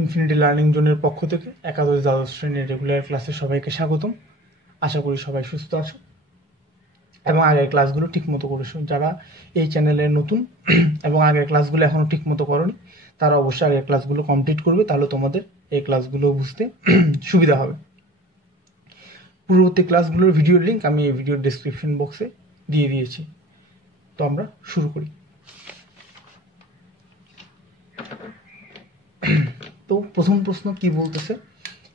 Infinity learning জোনের পক্ষ থেকে একাদশ দ্বাদশ শ্রেণীর রেগুলার ক্লাসে সবাইকে স্বাগতম। আশা করি সবাই সুস্থ আছো এবং আগের ক্লাসগুলো ঠিকমতো করেছো। যারা এই চ্যানেলে নতুন এবং আগের ক্লাসগুলো এখনও ঠিকমতো করোনি তারা অবশ্যই আগের ক্লাসগুলো কমপ্লিট করবে, তাহলে তোমাদের এই ক্লাসগুলো বুঝতে সুবিধা হবে। পূর্ববর্তী ক্লাসগুলোর ভিডিওর লিঙ্ক আমি এই ভিডিওর ডেসক্রিপশন বক্সে দিয়ে দিয়েছি। তো আমরা শুরু করি। তো প্রথম প্রশ্ন কি বলতেছে,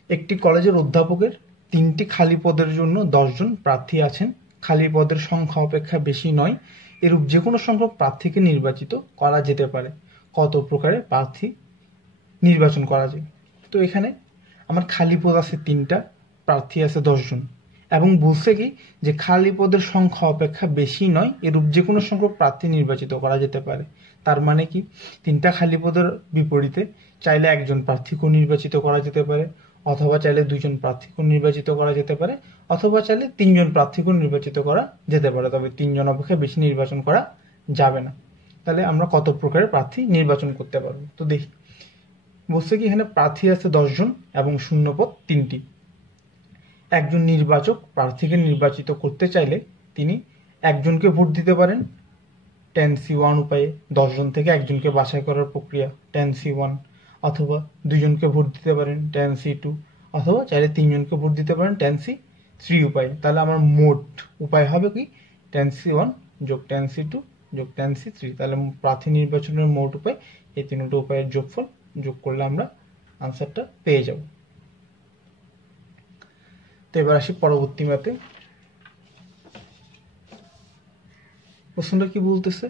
একটি কলেজের অধ্যাপকের 3টি খালি পদের জন্য 10 জন প্রার্থী আছেন। খালি পদের সংখ্যা অপেক্ষা বেশি নয়, এরূপ যে কোনো সংখ্যক প্রার্থীকে নির্বাচিত করা যেতে পারে। কত প্রকারের প্রার্থী নির্বাচন করা যায়? তো এখানে আমার খালি পদ আছে 3টা, প্রার্থী আছে 10 জন, এবং বলছে কি যে খালি পদের সংখ্যা অপেক্ষা বেশি নয়, এরূপ যে কোনো সংখ্যক প্রার্থী নির্বাচিত করা যেতে পারে। তার মানে কি, 3টা খালি পদের বিপরীতে চাইলে একজন প্রার্থীকেও নির্বাচিত করা যেতে পারে, অথবা চাইলে 2 জন প্রার্থীকেও নির্বাচিত করা যেতে পারে, অথবা চাইলে 3 জন প্রার্থীকেও নির্বাচিত করা যেতে পারে। তবে 3 জন অপেক্ষা বেশি নির্বাচন করা যাবে না। তাহলে আমরা কত প্রকারের প্রার্থী নির্বাচন করতে পারবো? তো দেখি, বলছে কি এখানে প্রার্থী আছে 10 জন এবং শূন্যপদ 3টি। একজন নির্বাচক প্রার্থীকে নির্বাচিত করতে চাইলে তিনি একজনকে ভোট দিতে পারেন 10C1 উপায়ে, 10 জন থেকে একজনকে বাছাই করার প্রক্রিয়া 10C1, অথবা 2 জনকে ভোট দিতে পারেন 10C2, অথবা চাইলে 3 জনকে ভোট দিতে পারেন 10C3 উপায়ে। তাহলে আমার মোট উপায় হবে কি 10C1 যোগ 10C2 যোগ 10C3। তাহলে প্রার্থী নির্বাচনের মোট উপায় এই 3টা উপায়ের যোগফল যোগ করলে আমরা আনসারটা পেয়ে যাব। তো এবার আসি পরবর্তী ম্যাথে। প্রশ্নটা কি বলতেছে,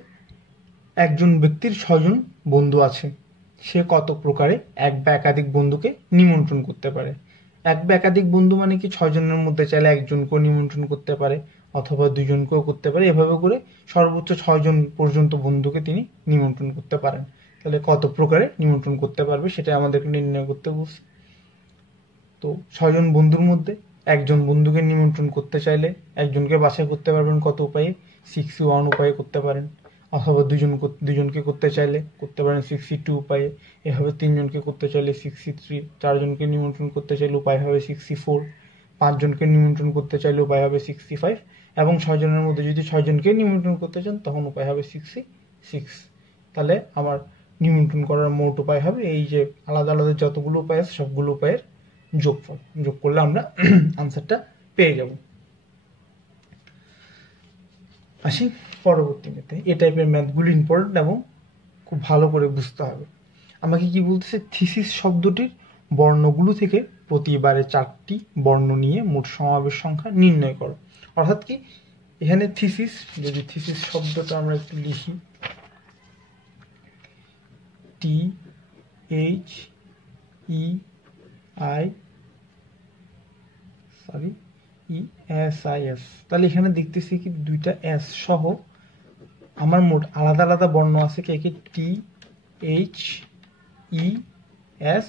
একজন ব্যক্তির 6 জন বন্ধু আছে, সে কত প্রকারে এক বা একাধিক বন্ধুকে নিমন্ত্রণ করতে পারে? এক বা একাধিক বন্ধু মানে কি 6 জনের মধ্যে চাইলে একজনকেও নিমন্ত্রণ করতে পারে, অথবা 2 জনকেও করতে পারে। এভাবে করে সর্বোচ্চ 6 জন পর্যন্ত বন্ধুকে তিনি নিমন্ত্রণ করতে পারেন। তাহলে কত প্রকারে নিমন্ত্রণ করতে পারবে সেটা আমাদেরকে নির্ণয় করতে বলছে। তো 6 জন বন্ধুর মধ্যে একজন বন্ধুকে নিমন্ত্রণ করতে চাইলে একজনকে বাছাই করতে পারবেন কত উপায়ে? 6C1 উপায়ে করতে পারেন, অথবা দুজনকে করতে চাইলে করতে পারেন 6C2 উপায়ে। এভাবে 3 জনকে করতে চাইলে 6C3, 4 জনকে নিমন্ত্রণ করতে চাইলে উপায় হবে 6C4, 5 জনকে নিমন্ত্রণ করতে চাইলে উপায় হবে 6C5, এবং 6 জনের মধ্যে যদি 6 জনকে নিমন্ত্রণ করতে চান তখন উপায় হবে 6C6। তাহলে আমার নিমন্ত্রণ করার মোট উপায় হবে এই যে আলাদা আলাদা যতগুলো উপায় আছে সবগুলো উপায়ের যোগফল যোগ করলে আমরা আনসারটা পেয়ে যাব। আসি পরবর্তী ম্যাথে। এই টাইপের ম্যাথগুলো ইম্পর্টেন্ট এবং খুব ভালো করে বুঝতে হবে। আমাকে কি বলতেছে, থিসিস শব্দটির বর্ণগুলো থেকে প্রতিবারে 4টি বর্ণ নিয়ে মোট সমাবেশ সংখ্যা নির্ণয় করো। অর্থাৎ কি এখানে থিসিস, যদি থিসিস শব্দটা আমরা একটু লিখি, THEIS, তাহলে এখানে দেখতেছি কি 2টা S সহ আমার মোট আলাদা আলাদা বর্ণ আছে কি THES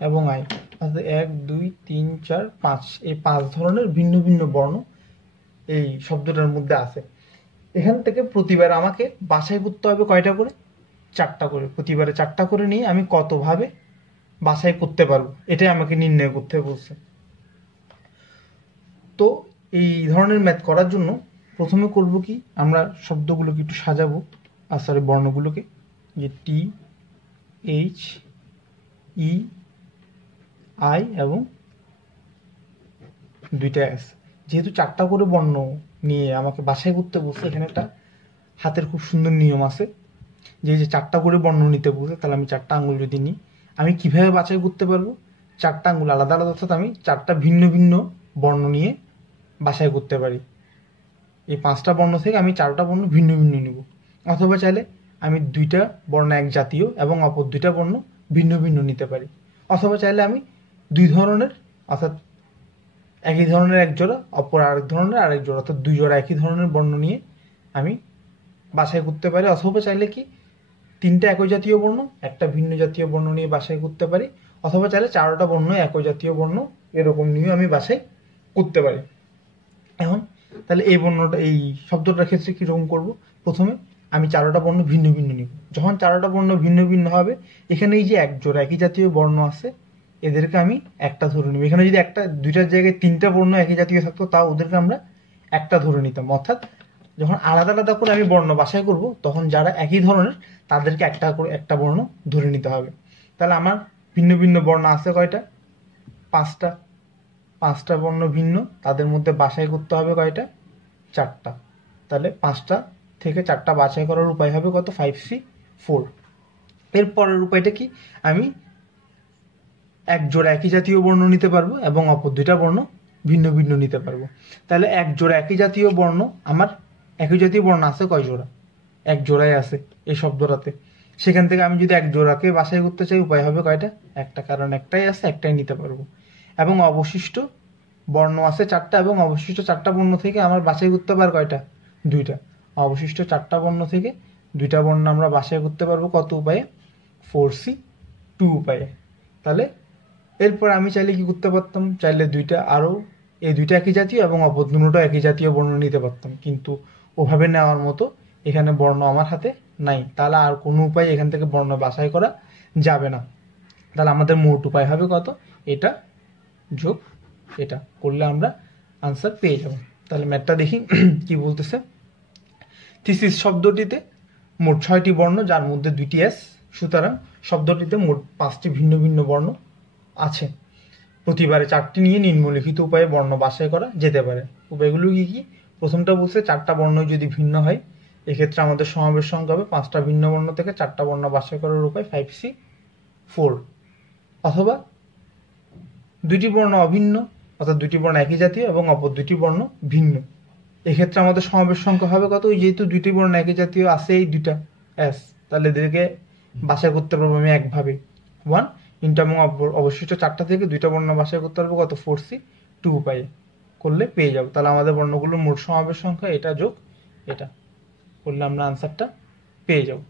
এবং I, অর্থাৎ 1 2 3 4 5, এই 5 ধরনের ভিন্ন ভিন্ন বর্ণ এই শব্দটার মধ্যে আছে। এখান থেকে প্রতিবার আমাকে বাছাই করতে হবে কয়টা করে? 4টা করে। প্রতিবারে 4টা করে নিয়ে আমি কতভাবে বাছাই করতে পারবো এটাই আমাকে নির্ণয় করতে বলছে। তো এই ধরনের ম্যাথ করার জন্য প্রথমে করব কি, আমরা শব্দগুলোকে একটু সাজাবো, বর্ণগুলোকে, যে THEI এবং 2টা S। যেহেতু 4টা করে বর্ণ নিয়ে আমাকে বাছাই করতে বলছে, এখানে একটা হাতের খুব সুন্দর নিয়ম আছে যে 4টা করে বর্ণ নিতে বলছে, তাহলে আমি 4টা আঙুল যদি নিই, আমি কিভাবে বাছাই করতে পারবো? 4টা আঙুল আলাদা আলাদা, অর্থাৎ আমি 4টা ভিন্ন ভিন্ন বর্ণ নিয়ে বাছাই করতে পারি। এই 5টা বর্ণ থেকে আমি 4টা বর্ণ ভিন্ন ভিন্ন নিব, অথবা চাইলে আমি 2টা বর্ণ এক জাতীয় এবং অপর 2টা বর্ণ ভিন্ন ভিন্ন নিতে পারি, অথবা চাইলে আমি 2 ধরনের, অর্থাৎ একই ধরনের এক জোড়া অপর আরেক ধরনের আরেক জোড়া, অর্থাৎ 2 জোড়া একই ধরনের বর্ণ নিয়ে আমি বাছাই করতে পারি, অথবা চাইলে কি 3টা একই জাতীয় বর্ণ একটা ভিন্ন জাতীয় বর্ণ নিয়ে বাছাই করতে পারি, অথবা চাইলে 4টা বর্ণ একই জাতীয় বর্ণ এরকম নিয়ে আমি বাছাই করতে পারি। এখন তাহলে এই বর্ণটা, এই শব্দটার ক্ষেত্রে কিরকম করব? প্রথমে আমি চারোটা বর্ণ ভিন্ন ভিন্ন নিব। যখন চারোটা বর্ণ ভিন্ন ভিন্ন হবে, এখানে এই যে এক জোড়া একই জাতীয় বর্ণ আছে, এদেরকে আমি একটা ধরে নিব। এখানে যদি দুইটার জায়গায় তিনটা বর্ণ একই জাতীয় থাকতো, তাও ওদেরকে আমরা একটা ধরে নিতাম। অর্থাৎ যখন আলাদা আলাদা করে আমি বর্ণ বাছাই করব, তখন যারা একই ধরনের তাদেরকে একটা করে একটা বর্ণ ধরে নিতে হবে। তাহলে আমার ভিন্ন ভিন্ন বর্ণ আছে কয়টা? পাঁচটা বর্ণ ভিন্ন, তাদের মধ্যে বাছাই করতে হবে কয়টা? চারটা। তাহলে 5টা থেকে 4টা বাছাই করার উপায় হবে কত? 5C4। এর পরের উপায়টা কি? আমি এক জোড়া একই জাতীয় বর্ণ নিতে পারবো এবং অপর দুইটা বর্ণ ভিন্ন ভিন্ন নিতে পারবো। তাহলে এক জোড়া একই জাতীয় বর্ণ, আমার একই জাতীয় বর্ণ আছে কয় জোড়া? এক জোড়াই আছে এই শব্দটাতে। সেখান থেকে আমি যদি এক জোড়াকে বাছাই করতে চাই, উপায় হবে কয়টা? একটা, কারণ একটাই আছে, একটাই নিতে পারবো। এবং অবশিষ্ট বর্ণ আছে 4টা, এবং অবশিষ্ট 4টা বর্ণ থেকে আমার বাছাই করতে পার কয়টা? 2টা। অবশিষ্ট 4টা বর্ণ থেকে 2টা বর্ণ আমরা বাছাই করতে পারবো কত উপায়ে? 4C2 উপায়ে। তাহলে এরপর আমি চাইলে কি করতে পারতাম? চাইলে এই দুইটা একই জাতীয় এবং অপর দুটো একই জাতীয় বর্ণ নিতে পারতাম, কিন্তু ওভাবে নেওয়ার মতো এখানে বর্ণ আমার হাতে নাই। তাহলে আর কোনো উপায় এখান থেকে বর্ণ বাছাই করা যাবে না। তাহলে আমাদের মোট উপায় হবে কত? এটা যোগ এটা করলে আমরা আনসার পেয়ে যাব। তাহলে ম্যাথটা দেখি কি বলতেছে। থিসিস শব্দটিতে মোট 6টি বর্ণ, যার মধ্যে 2টি এস। সুতরাং শব্দটিতে মোট 5টি ভিন্ন ভিন্ন বর্ণ আছে। প্রতিবারে 4টি নিয়ে নিম্নলিখিত উপায়ে বর্ণ বাছাই করা যেতে পারে। উপায়গুলো কি কি? প্রথমটা বলছে 4টা বর্ণ যদি ভিন্ন হয়, এক্ষেত্রে আমাদের সমাবেশ সংখ্যা হবে 5টা ভিন্ন বর্ণ থেকে 4টা বর্ণ বাছাই করার উপায় 5C4। অথবা 2টি বর্ণ অভিন্ন, অর্থাৎ 2টি বর্ণ একই জাতীয় এবং অপর 2টি বর্ণ ভিন্ন। এক্ষেত্রে আমাদের সমাবেশ সংখ্যা হবে কত? যেহেতু 2টি বর্ণ একই জাতীয় আছে এই 2টা এস, তাহলে এদেরকে বাছাই করতে পারবো আমি একভাবে 1 ইন্টু, এবং অবশিষ্ট 4টা থেকে 2টা বর্ণ বাছাই করতে পারবো কত? 4C2 উপায়ে করলে পেয়ে যাবো। তাহলে আমাদের বর্ণগুলোর মোট সমাবেশ সংখ্যা এটা যোগ এটা করলে আমরা আনসারটা পেয়ে যাব।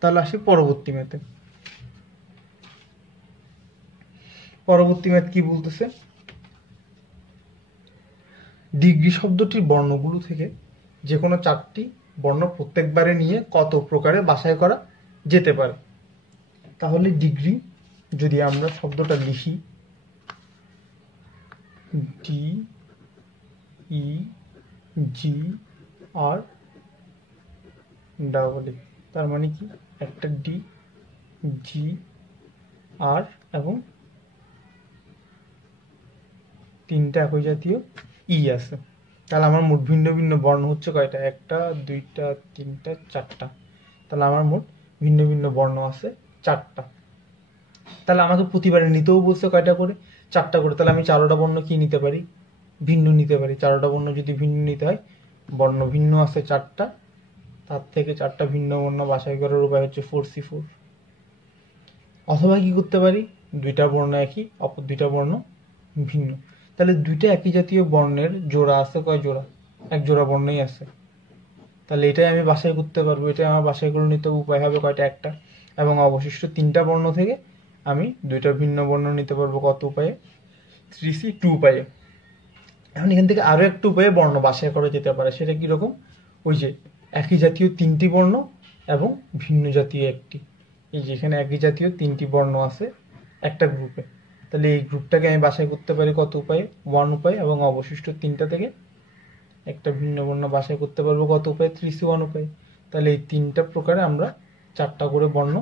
তাহলে আসি পরবর্তী ম্যাথে। পরবর্তী ম্যাথ কি বলতেছে? ডিগ্রি শব্দটির বর্ণগুলো থেকে যে কোনো 4টি বর্ণ প্রত্যেকবারে নিয়ে কত প্রকারে বাছাই করা যেতে পারে। তাহলে ডিগ্রি যদি আমরা শব্দটা লিখি DEGR, তার মানে কি? একটা DGR এবং 3টা একই জাতীয় ই আছে। তাহলে আমার মোট ভিন্ন ভিন্ন বর্ণ হচ্ছে কয়টা? 1টা 2টা 3টা 4টা। তাহলে আমার মোট ভিন্ন ভিন্ন বর্ণ আছে 4টা। তাহলে আমাকে প্রতিবারে নিতেও বলছে কয়টা করে? 4টা করে। তাহলে আমি 4টা বর্ণ কি নিতে পারি? ভিন্ন নিতে পারি। 4টা বর্ণ যদি ভিন্ন নিতে হয়, বর্ণ ভিন্ন আছে 4টা, তার থেকে 4টা ভিন্ন বর্ণ বাছাই করার উপায় হচ্ছে 4C4। অথবা কি করতে পারি? 2টা বর্ণ একই, অপর 2টা বর্ণ ভিন্ন। তাহলে 2টা একই জাতীয় বর্ণের জোড়া আছে কয় জোড়া? এক জোড়া বর্ণই আছে। তাহলে এটাই আমি বাছাই করতে পারবো, এটাই আমার বাছাই করে নিতে উপায় হবে কয়টা? একটা। এবং অবশিষ্ট 3টা বর্ণ থেকে আমি 2টা ভিন্ন বর্ণ নিতে পারবো কত উপায়ে? 3C2 উপায়ে। এখন এখান থেকে আরো একটা উপায়ে বর্ণ বাছাই করা যেতে পারে। সেটা কিরকম? ওই যে একই জাতীয় 3টি বর্ণ এবং ভিন্ন জাতীয় একটি। এই যে এখানে একই জাতীয় 3টি বর্ণ আছে একটা গ্রুপে, তাহলে এই গ্রুপটাকে আমি বাছাই করতে পারি কত উপায়ে? 1 উপায়ে। এবং অবশিষ্ট 3টা থেকে একটা ভিন্ন বর্ণ বাছাই করতে পারবো কত উপায়ে? 3C1 উপায়ে। তাহলে এই 3টা প্রকারে আমরা 4টা করে বর্ণ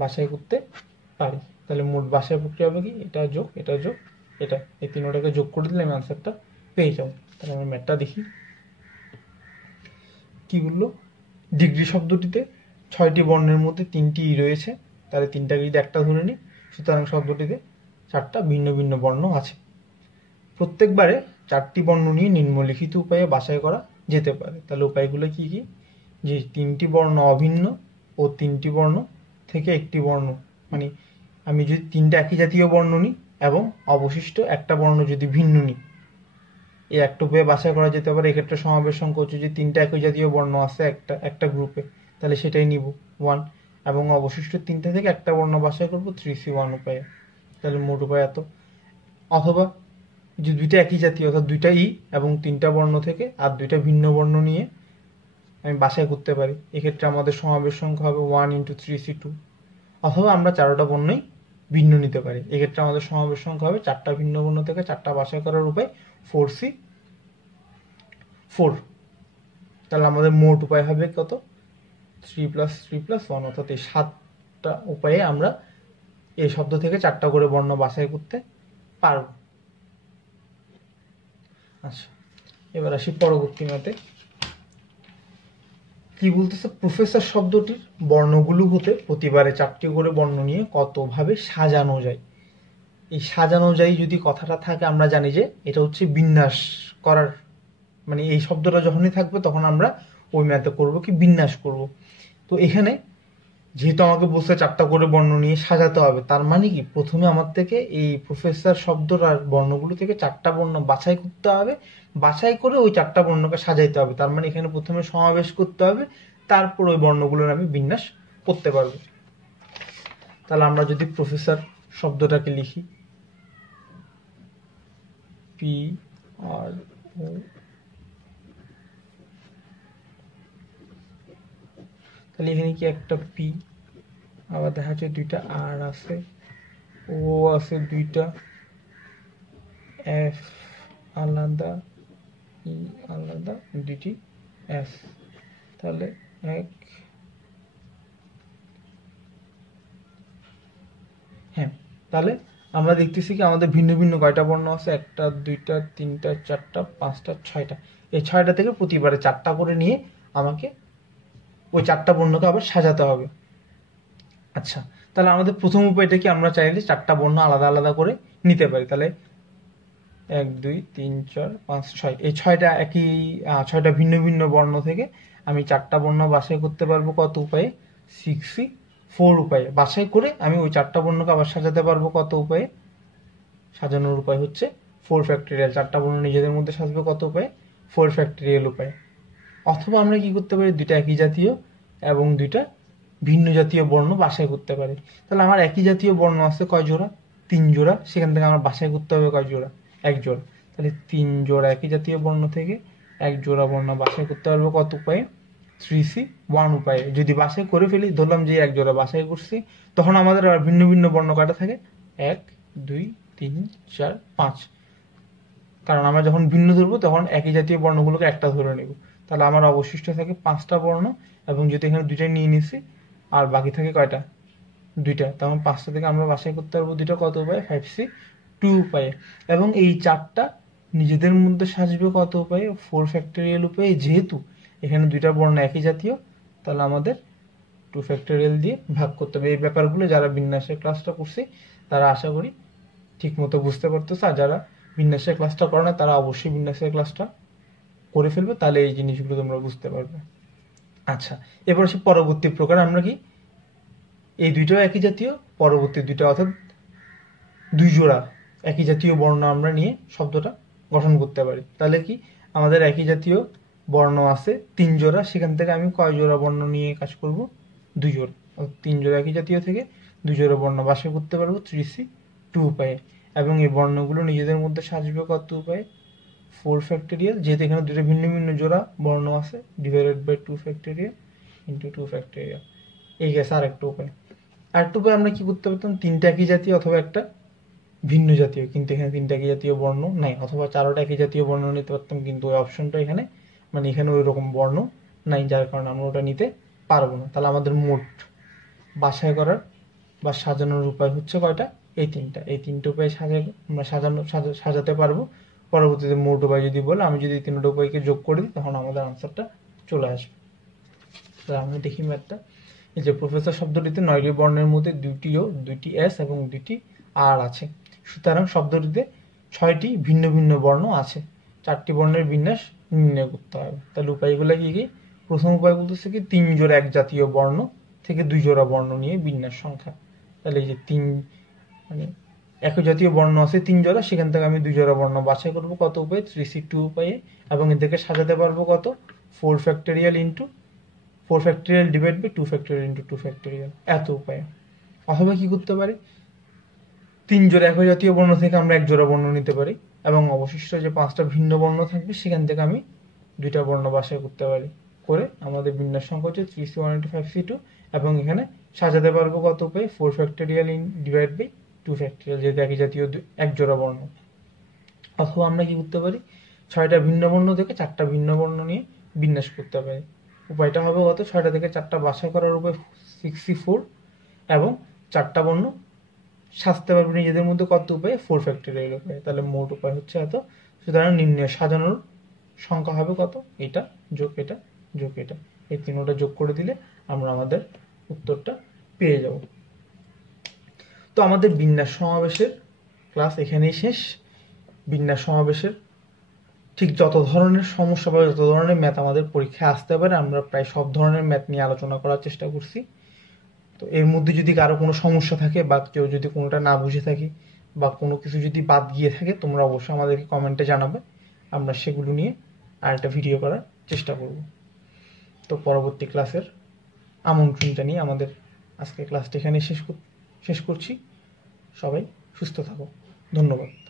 বাছাই করতে পারি। তাহলে মোট বাছাই প্রক্রিয়া হবে কি? এটা যোগ এটা যোগ এটা, এই 3টাকে যোগ করে দিলে আমি আনসারটা পেয়ে যাবো। তাহলে আমরা ম্যাথটা দেখি কি বললো। ডিগ্রি শব্দটিতে 6টি বর্ণের মধ্যে 3টি ই রয়েছে, তাহলে 3টাকে যদি একটা ধরে নিই, সুতরাং শব্দটিতে 4টা ভিন্ন ভিন্ন বর্ণ আছে। প্রত্যেকবারে 4টি বর্ণ নিয়ে নিম্নলিখিত উপায়ে বাছাই করা যেতে পারে। তাহলে উপায়গুলো কি কি? যে 3টি বর্ণ অভিন্ন ও 3টি বর্ণ থেকে একটি বর্ণ, মানে আমি যদি 3টা একই জাতীয় বর্ণ নিই এবং অবশিষ্ট একটা বর্ণ যদি ভিন্ন নিই, এই একটা উপায়ে বাছাই করা যেতে পারে। এক্ষেত্রে সমাবেশ সংখ্যা হচ্ছে যে 3টা একই জাতীয় বর্ণ আছে একটা গ্রুপে, তাহলে সেটাই নিব 1, এবং অবশিষ্ট 3টা থেকে একটা বর্ণ বাছাই করবো 3C1 উপায়ে। তাহলে মোট উপায় এত। অথবা যে 2টা একই জাতীয়, অর্থাৎ 2টা ই এবং 3টা বর্ণ থেকে আর 2টা ভিন্ন বর্ণ নিয়ে আমি বাছাই করতে পারি। এক্ষেত্রে আমাদের সমাবেশ সংখ্যা হবে 1 × 3c2, অথবা আমরা 4টা বর্ণই ভিন্ন নিতে পারি। এক্ষেত্রে আমাদের সমাবেশ সংখ্যা হবে 4টা ভিন্ন বর্ণ থেকে 4টা বাছাই করার উপায় 4c4। তাহলে আমাদের মোট উপায় হবে কত? 3 + 3 + 1, অর্থাৎ এই 7টা উপায়ে আমরা এই শব্দ থেকে 4টা করে বর্ণ বাছাই করতে পারব। আচ্ছা, এবার আসি পরবর্তী ম্যাথে। কি বলতেছে? প্রফেসর শব্দটির বর্ণগুলো হতে প্রতিবারে 4টি করে বর্ণ নিয়ে কতভাবে সাজানো যায়। এই সাজানো যায় যদি কথাটা থাকে, আমরা জানি যে এটা হচ্ছে বিন্যাস করার, মানে এই শব্দটা যখনই থাকবে তখন আমরা ওই ম্যাথে করব কি বিন্যাস করব। তো এখানে যেহেতু আমাকে বলছে 4টা করে বর্ণ নিয়ে সাজাতে হবে, তার মানে কি প্রথমে আমার থেকে এই প্রফেসর শব্দটার বর্ণগুলো থেকে 4টা বর্ণ বাছাই করতে হবে, বাছাই করে ওই 4টা বর্ণকে সাজাইতে হবে। তার মানে এখানে প্রথমে সমাবেশ করতে হবে, তারপর ওই বর্ণগুলোর আমি বিন্যাস করতে পারবো। তাহলে আমরা যদি প্রফেসর শব্দটাকে লিখি PRO, তাহলে এখানে কি একটা P, আবার দেখা যাচ্ছে 2টা R আছে, O আছে 2টা, F আলাদা, E আলাদা, 2টি S, তাহলে 1, হ্যাঁ। তাহলে আমরা দেখতেছি কি আমাদের ভিন্ন ভিন্ন কয়টা বর্ণ আছে? 1টা 2টা 3টা 4টা 5টা 6টা। এই 6টা থেকে প্রতিবারে 4টা করে নিয়ে আমাকে ওই 4টা বর্ণকে আবার সাজাতে হবে। আচ্ছা, তাহলে আমাদের প্রথম উপায়টা কি? আমরা চাইলে 4টা বর্ণ আলাদা আলাদা করে নিতে পারি। তাহলে 1 2 3 4 5 6, এই 6টা একই 6টা ভিন্ন ভিন্ন বর্ণ থেকে আমি 4টা বর্ণ বাছাই করতে পারবো কত উপায়ে? 6c4 উপায়ে। বাছাই করে আমি ওই 4টা বর্ণকে আবার সাজাতে পারবো কত উপায়ে? সাজানোর উপায় হচ্ছে 4 ফ্যাক্টরিয়াল। 4টা বর্ণ নিজেদের মধ্যে সাজবে কত উপায়ে? 4 ফ্যাক্টরিয়াল উপায়ে। অথবা আমরা কি করতে পারি? 2টা একই জাতীয় এবং 2টা ভিন্ন জাতীয় বর্ণ বাছাই করতে পারি। তাহলে আমার একই জাতীয় বর্ণ আছে কয় জোড়া? 3 জোড়া। সেখান থেকে আমার বাছাই করতে হবে কয় জোড়া? 1 জোড়া। তাহলে 3 জোড়া একই জাতীয় বর্ণ থেকে 1 জোড়া বর্ণ বাছাই করতে পারবো কত উপায়ে? 3c1 উপায়ে। যদি বাছাই করে ফেলি, ধরলাম যে 1 জোড়া বাছাই করছি, তখন আমাদের আর ভিন্ন ভিন্ন বর্ণ কয়টা থাকে? 1 2 3 4 5। কারণ আমরা যখন ভিন্ন ধরবো তখন একই জাতীয় বর্ণগুলোকে একটা ধরে নেব। তাহলে আমার অবশিষ্ট থাকে 5টা বর্ণ, এবং যদি এখানে 2টা নিয়ে নিছি আর বাকি থাকে কয়টা? 2টা। তখন 5টা থেকে আমরা বাছাই করতে পারবো 2টা কত উপায়ে? 5c2 উপায়ে। এবং এই 4টা নিজেদের মধ্যে সাজবে কত উপায়ে? 4 ফ্যাক্টরিয়াল উপায়ে। যেহেতু এখানে 2টা বর্ণ একই জাতীয়, তাহলে আমাদের 2 ফ্যাক্টরিয়াল দিয়ে ভাগ করতে হবে। এই ব্যাপারগুলো যারা বিন্যাসের ক্লাসটা করছে তারা আশা করি ঠিক মতো বুঝতে পারতেছে, আর যারা বিন্যাসের ক্লাসটা করে না তারা অবশ্যই বিন্যাসের ক্লাসটা করে ফেলবে, তাহলে এই জিনিসগুলো তোমরা বুঝতে পারবে। আচ্ছা, এবার আসি পরবর্তী প্রকার। আমরা কি এই 2টাও একই জাতীয়, পরবর্তী 2টা অর্থাৎ 2 জোড়া একই জাতীয় বর্ণ আমরা নিয়ে শব্দটা গঠন করতে পারি। তাহলে কি আমাদের একই জাতীয় বর্ণ আছে 3 জোড়া, সেখান থেকে আমি কয় জোড়া বর্ণ নিয়ে কাজ করব? 2 জোড়া। 3 জোড়া একই জাতীয় থেকে 2 জোড়া বর্ণ বাছাই করতে পারবো 3c2 উপায়ে। এবং এই বর্ণগুলো নিজেদের মধ্যে সাজবে কত উপায়ে? 4 ফ্যাক্টরিয়াল। যেহেতু এখানে 2টা ভিন্ন ভিন্ন জোড়া বর্ণ আছে, divided by 2 factorial into 2 factorial. এই গেছে আরেকটা উপায়। আরেকটা উপায় আমরা কি করতে পারতাম? 3টা একই জাতীয় অথবা একটা ভিন্ন জাতীয়, কিন্তু এখানে 3টা একই জাতীয় বর্ণ নাই। অথবা 4টা একই জাতীয় বর্ণ নিতে পারতাম, কিন্তু ওই অপশনটা এখানে, মানে এখানে ওই রকম বর্ণ নাই, যার কারণে আমরা ওটা নিতে পারবো না। তাহলে আমাদের মোট বাছাই করার বা সাজানোর উপায় হচ্ছে কয়টা? এই 3টা। এই 3টে উপায় আমরা সাজাতে পারবো। পরবর্তীতে মোট উপায় যদি বলে, আমি যদি 3টা উপায়কে যোগ করে দিই তখন আমাদের আনসারটা চলে আসবে। তাহলে আমরা দেখি ম্যাথটা। এই যে প্রফেসর শব্দটিতে 9টি বর্ণের মধ্যে 2টি এস এবং 2টি আর আছে। সুতরাং শব্দটিতে 6টি ভিন্ন ভিন্ন বর্ণ আছে। 4টি বর্ণের বিন্যাস নির্ণয় করতে হবে। তাহলে উপায়গুলো কি কি? প্রথম উপায় বলতেছে কি 3 জোড়া এক জাতীয় বর্ণ থেকে 2 জোড়া বর্ণ নিয়ে বিন্যাস সংখ্যা। তাহলে এই যে 3, মানে একই জাতীয় বর্ণ আছে 3 জোড়া, সেখান থেকে আমি 2 জোড়া বর্ণ বাছাই করব কত উপায়ে? 3c2 উপায়ে। এবং এদেরকে সাজাতে পারবো কত? 4 factorial into 4 factorial divide by 2 factorial into 2 factorial, এত উপায়ে। অথবা কি করতে পারি? 3 জোড়া একই জাতীয় বর্ণ থেকে আমরা 1 জোড়া বর্ণ নিতে পারি, এবং অবশিষ্ট যে 5টা ভিন্ন বর্ণ থাকবে সেখান থেকে আমি 2টা বর্ণ বাছাই করতে পারি। করে আমাদের বিন্যাস সংখ্যা হচ্ছে 3c185c2, এবং এখানে সাজাতে পারবো কত উপায়, 4 ফ্যাক্টোরিয়াল ডিভাইড বাই 2 ফ্যাক্টোরিয়াল, যেহেতু একই জাতীয় এক জোড়া বর্ণ। অথবা আমরা কি করতে পারি, 6টা ভিন্ন বর্ণ থেকে 4টা ভিন্ন বর্ণ নিয়ে বিন্যাস করতে পারি। উপায়টা হবে কত, 6টা থেকে 4টা বাছাই করার উপায় 64, এবং 4টা বর্ণ সাজতে পারবে নিজেদের মধ্যে কত উপায়, 4 ফ্যাক্টোরিয়াল উপায়। তাহলে মোট উপায় হচ্ছে এত। সুতরাং নির্ণয় সাজানোর সংখ্যা হবে কত, এটা যোগ এটা যোগ এটা, এই তিনটা যোগ করে দিলে আমরা আমাদের উত্তরটা পেয়ে যাব। তো আমাদের বিন্যাস সমাবেশের ক্লাস এখানেই শেষ। বিন্যাস সমাবেশের ঠিক যত ধরনের সমস্যা বা যত ধরনের ম্যাথ আমাদের পরীক্ষায় আসতে পারে, আমরা প্রায় সব ধরনের ম্যাথ নিয়ে আলোচনা করার চেষ্টা করছি। তো এর মধ্যে যদি কারো কোনো সমস্যা থাকে বা কেউ যদি কোনোটা না বুঝে থাকে বা কোনো কিছু যদি বাদ গিয়ে থাকে, তোমরা অবশ্যই আমাদেরকে কমেন্টে জানাবে, আমরা সেগুলো নিয়ে আরেকটা ভিডিও করার চেষ্টা করব। তো পরবর্তী ক্লাসের আমন্ত্রণ জানিয়ে আমাদের আজকের ক্লাসটা এখানে শেষ করছি। সবাই সুস্থ থাকো, ধন্যবাদ।